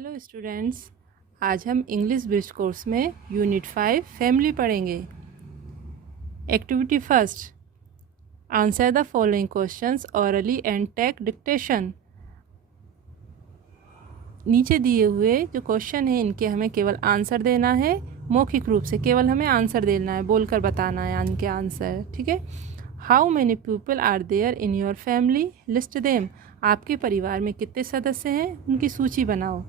Hello students, आज हम English bridge course में यूनिट 5 फैमिली पढ़ेंगे। Activity first, answer the following questions orally and take dictation. नीचे दिए हुए जो क्वेश्चन हैं इनके हमें केवल आंसर देना है, मौखिक रूप से केवल हमें आंसर देना है, बोलकर बताना है इनके आंसर। ठीक है। How many people are there in your family, list them. आपके परिवार में कितने सदस्य हैं, उनकी सूची बनाओ।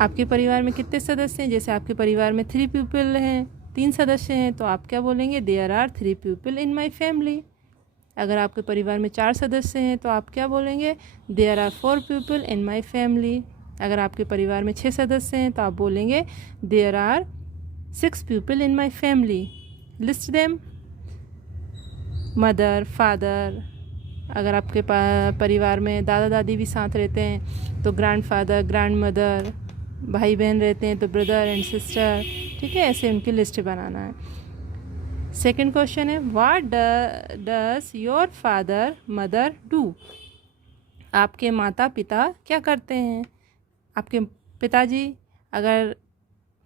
आपके परिवार में कितने सदस्य हैं, जैसे आपके परिवार में 3 पीपल हैं, 3 सदस्य हैं, तो आप क्या बोलेंगे, there are 3 people in my family. अगर आपके परिवार में 4 सदस्य हैं तो आप क्या बोलेंगे, there are 4 people in my family. अगर आपके परिवार में 6 सदस्य हैं तो आप बोलेंगे, there are 6 people in my family, list them. Mother, father. अगर आपके परिवार में दादा दादी भी साथ रहते हैं तो ग्रैंड फादर, ग्रैंड मदर। भाई बहन रहते हैं तो ब्रदर एंड सिस्टर। ठीक है, ऐसे उनकी लिस्ट बनाना है। सेकंड क्वेश्चन है, what does your father mother do. आपके माता पिता क्या करते हैं। आपके पिताजी अगर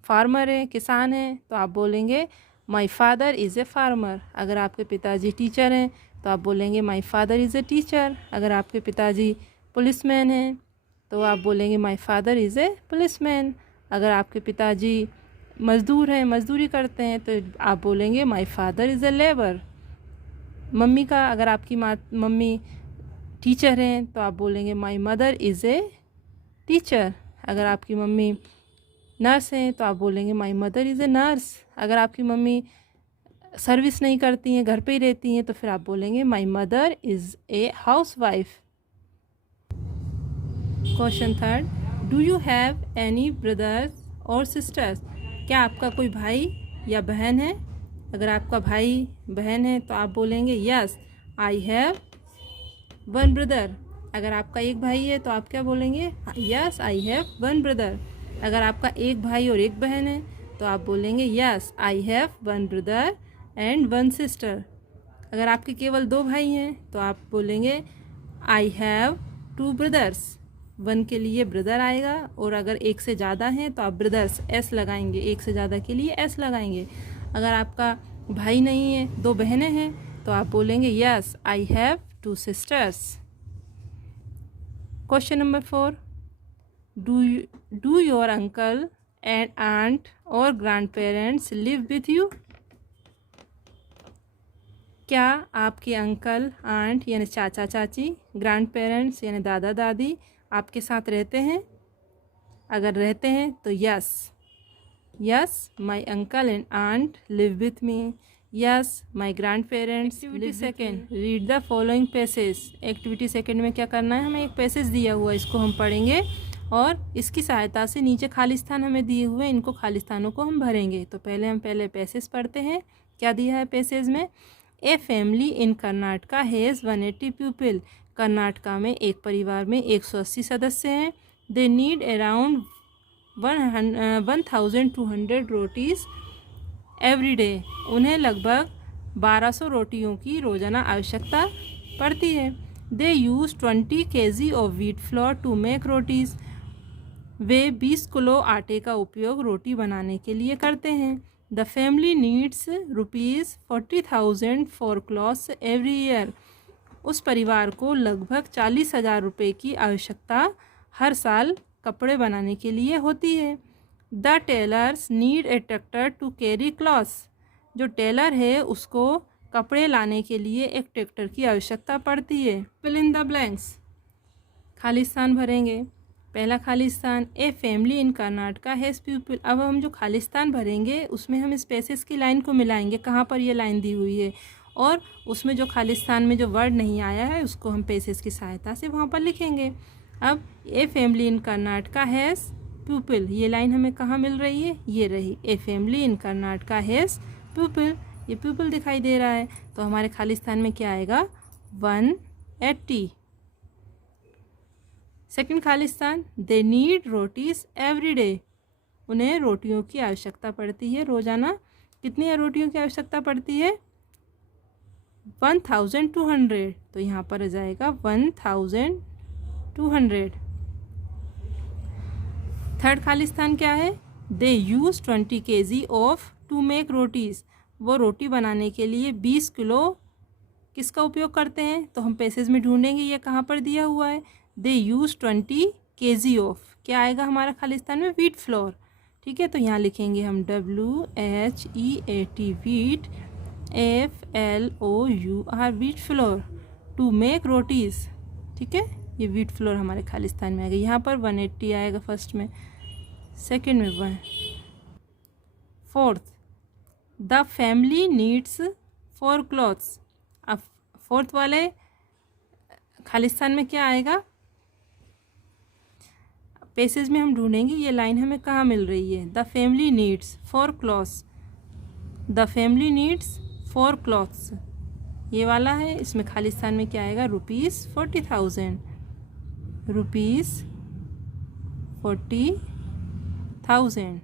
फार्मर हैं, किसान हैं, तो आप बोलेंगे my father is a farmer. अगर आपके पिताजी टीचर हैं तो आप बोलेंगे my father is a teacher. अगर आपके पिताजी पुलिसमैन हैं तो आप बोलेंगे my father is a policeman. अगर आपके पिताजी मज़दूर हैं, मज़दूरी करते हैं, तो आप बोलेंगे my father is a labour. Mummy का अगर आपकी मम्मी टीचर हैं तो आप बोलेंगे माई मदर इज़ ए टीचर। अगर आपकी मम्मी नर्स हैं तो आप बोलेंगे माई मदर इज़ ए नर्स। अगर आपकी मम्मी सर्विस नहीं करती हैं, घर पे ही रहती हैं, तो फिर आप बोलेंगे माई mother is a house wife. Question third, do you have any brothers और सिस्टर्स। क्या आपका कोई भाई या बहन है। अगर आपका भाई बहन है तो आप बोलेंगे यस आई हैव 1 ब्रदर। अगर आपका एक भाई है तो आप क्या बोलेंगे, यस आई हैव 1 ब्रदर। अगर आपका एक भाई और एक बहन है तो आप बोलेंगे yes I have 1 brother and 1 sister. अगर आपके केवल 2 भाई हैं तो आप बोलेंगे आई हैव 2 ब्रदर्स। 1 के लिए ब्रदर आएगा, और अगर एक से ज़्यादा हैं तो आप ब्रदर्स एस लगाएंगे, एक से ज़्यादा के लिए एस लगाएंगे। अगर आपका भाई नहीं है, 2 बहनें हैं, तो आप बोलेंगे yes I have 2 sisters. Question number 4, do your uncle and aunt और grandparents live with you. क्या आपके अंकल, आंट यानी चाचा चाची, ग्रैंड पेरेंट्स यानी दादा दादी आपके साथ रहते हैं। अगर रहते हैं तो yes my uncle and aunt live with me. Yes my grandparents live with me. Activity second, read the following passage. Activity second में क्या करना है, हमें एक पैसेज दिया हुआ है, इसको हम पढ़ेंगे और इसकी सहायता से नीचे खाली स्थान हमें दिए हुए हैं, इनको खाली स्थानों को हम भरेंगे। तो पहले पैसेज पढ़ते हैं। क्या दिया है पैसेज में, a family in Karnataka has 180 people. Karnataka में एक परिवार में 180 सदस्य हैं। They need around 1200 rotis every day. उन्हें लगभग 1200 रोटियों की रोज़ाना आवश्यकता पड़ती है। They use 20 kg of wheat flour to make rotis. वे 20 किलो आटे का उपयोग रोटी बनाने के लिए करते हैं। The family needs ₹40,000 for clothes every year. उस परिवार को लगभग 40,000 रुपये की आवश्यकता हर साल कपड़े बनाने के लिए होती है। The tailors need a tractor to carry clothes. जो टेलर है उसको कपड़े लाने के लिए एक ट्रैक्टर की आवश्यकता पड़ती है। फिल इन द ब्लैंक्स, खाली स्थान भरेंगे। पहला खाली स्थान, ए family in Karnataka has people. अब हम जो खाली स्थान भरेंगे उसमें हम इस पैसेज की लाइन को मिलाएंगे, कहाँ पर ये लाइन दी हुई है, और उसमें जो खाली स्थान में जो वर्ड नहीं आया है उसको हम पैसेज की सहायता से वहाँ पर लिखेंगे। अब ए family in Karnataka has people, ये लाइन हमें कहाँ मिल रही है, ये रही, ए family in Karnataka has people. ये पीपल दिखाई दे रहा है, तो हमारे खाली स्थान में क्या आएगा, 180। सेकंड खाली स्थान, they need rotis every day. उन्हें रोटियों की आवश्यकता पड़ती है रोज़ाना। कितनी रोटियों की आवश्यकता पड़ती है, 1200। तो यहाँ पर आ जाएगा 1200 200। थर्ड खालिस्तान क्या है? They use 20 kg of to make rotis. वो रोटी बनाने के लिए 20 किलो किसका उपयोग करते हैं? तो हम पैसेज में ढूंढेंगे ये कहाँ पर दिया हुआ है। दे यूज़ 20 kg ऑफ, क्या आएगा हमारा खालिस्तान में? Wheat flour. ठीक है, तो यहाँ लिखेंगे हम WHEAT wheat, FLOUR wheat flour to make rotis. ठीक है, ये व्हीट फ्लोर हमारे खालिस्तान में आएगा। यहाँ पर 180 आएगा फर्स्ट में, सेकंड में 1। Fourth, the family needs 4 clothes. अब फोर्थ वाले खालिस्तान में क्या आएगा? पेसेज में हम ढूंढेंगे ये लाइन हमें कहाँ मिल रही है। The family needs 4 clothes, the family needs 4 clothes, ये वाला है। इसमें खालिस्तान में क्या आएगा? ₹40,000, ₹40,000।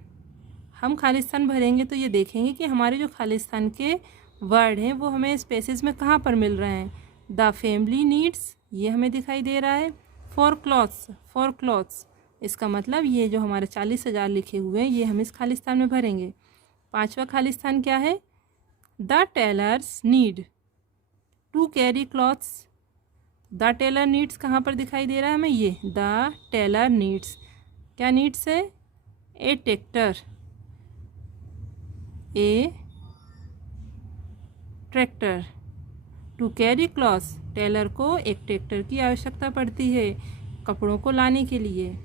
हम खालिस्तान भरेंगे तो ये देखेंगे कि हमारे जो खालिस्तान के वर्ड हैं वो हमें स्पेसेस में कहाँ पर मिल रहे हैं। द फैमिली नीड्स ये हमें दिखाई दे रहा है, 4 क्लॉथ्स, इसका मतलब ये जो हमारे 40,000 लिखे हुए हैं ये हम इस खालिस्तान में भरेंगे। पांचवा खालिस्तान क्या है? The tailors need to carry clothes. The tailor needs कहाँ पर दिखाई दे रहा है हमें? ये द टेलर नीड्स, क्या नीड्स है? A tractor to carry clothes. Tailor को एक ट्रैक्टर की आवश्यकता पड़ती है कपड़ों को लाने के लिए।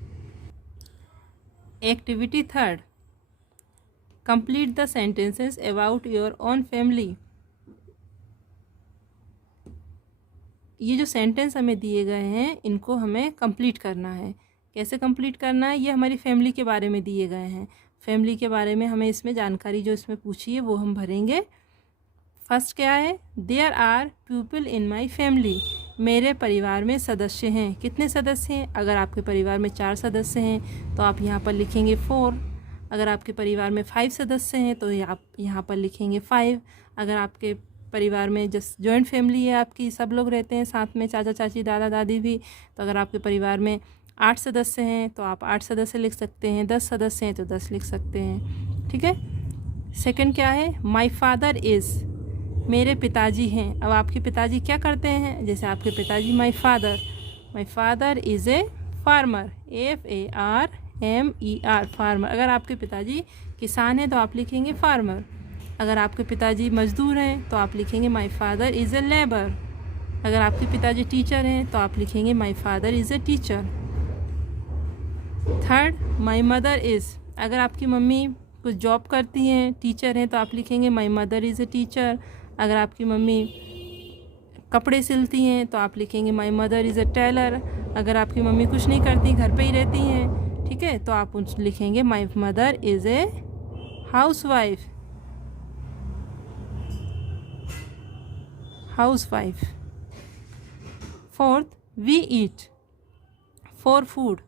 Activity third, complete the sentences about your own family. ये जो सेंटेंस हमें दिए गए हैं इनको हमें कंप्लीट करना है। कैसे कंप्लीट करना है? ये हमारी फैमिली के बारे में दिए गए हैं। फैमिली के बारे में हमें इसमें जानकारी जो इसमें पूछी है वो हम भरेंगे। फर्स्ट क्या है? There are people in my family. मेरे परिवार में सदस्य हैं। कितने सदस्य हैं? अगर आपके परिवार में 4 सदस्य हैं तो आप यहाँ पर लिखेंगे 4। अगर आपके परिवार में 5 सदस्य हैं तो आप यहाँ पर लिखेंगे 5। अगर आपके परिवार में जस्ट जॉइंट फैमिली है, आपकी सब लोग रहते हैं साथ में, चाचा चाची दादा दादी भी, तो अगर आपके परिवार में 8 सदस्य हैं तो आप 8 सदस्य लिख सकते हैं। 10 सदस्य हैं तो 10 लिख सकते हैं। ठीक है। सेकंड क्या है? माई फादर इज़, मेरे पिताजी हैं। अब आपके पिताजी क्या करते हैं? जैसे आपके पिताजी my father is a farmer, FARMER, farmer. अगर आपके पिताजी किसान हैं तो आप लिखेंगे फार्मर। अगर आपके पिताजी मजदूर हैं तो आप लिखेंगे my father is a labour. अगर आपके पिताजी टीचर हैं तो आप लिखेंगे my father is a teacher. Third, my mother is, अगर आपकी मम्मी कुछ जॉब करती हैं, टीचर हैं, तो आप लिखेंगे my mother is a teacher. अगर आपकी मम्मी कपड़े सिलती हैं तो आप लिखेंगे my mother is a tailor. अगर आपकी मम्मी कुछ नहीं करती, घर पे ही रहती हैं, ठीक है, तो आप लिखेंगे my mother is a housewife. Fourth, we eat for food,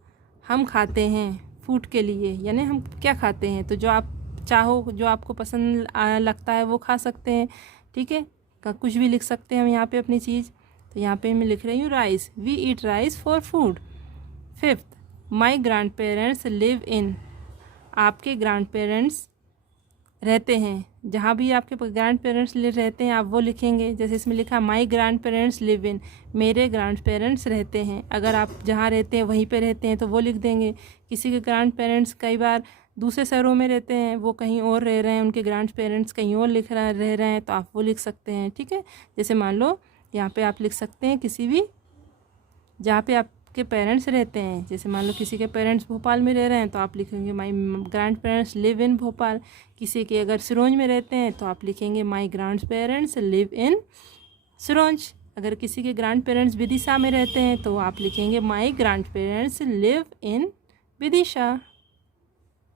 हम खाते हैं फूड के लिए, यानी हम क्या खाते हैं। तो जो आप चाहो, जो आपको पसंद लगता है वो खा सकते हैं। ठीक है, कुछ भी लिख सकते हैं हम यहाँ पे अपनी चीज़। तो यहाँ पे मैं लिख रही हूँ rice, we eat rice for food. Fifth, my grandparents live in, आपके ग्रैंड पेरेंट्स रहते हैं, जहाँ भी आपके ग्रैंड पेरेंट्स रहते हैं आप वो लिखेंगे। जैसे इसमें लिखा माई ग्रैंड पेरेंट्स लिव इन, मेरे ग्रैंड पेरेंट्स रहते हैं। अगर आप जहाँ रहते हैं वहीं पे रहते हैं तो वो लिख देंगे। किसी के ग्रैंड पेरेंट्स कई बार दूसरे शहरों में रहते हैं, वो कहीं और रह रहे हैं, उनके ग्रैंड पेरेंट्स कहीं और रह रहे हैं, तो आप वो लिख सकते हैं। ठीक है, जैसे मान लो यहाँ पे आप लिख सकते हैं किसी भी जहाँ पे आपके पेरेंट्स रहते हैं। जैसे मान लो किसी के पेरेंट्स भोपाल में रह रहे हैं तो आप लिखेंगे माई ग्रैंड पेरेंट्स लिव इन भोपाल। किसी के अगर सिरोंज में रहते हैं तो आप लिखेंगे माई ग्रैंड पेरेंट्स लिव इन सिरोंज। अगर किसी के ग्रैंड पेरेंट्स विदिशा में रहते हैं तो आप लिखेंगे माई ग्रैंड पेरेंट्स लिव इन विदिशा।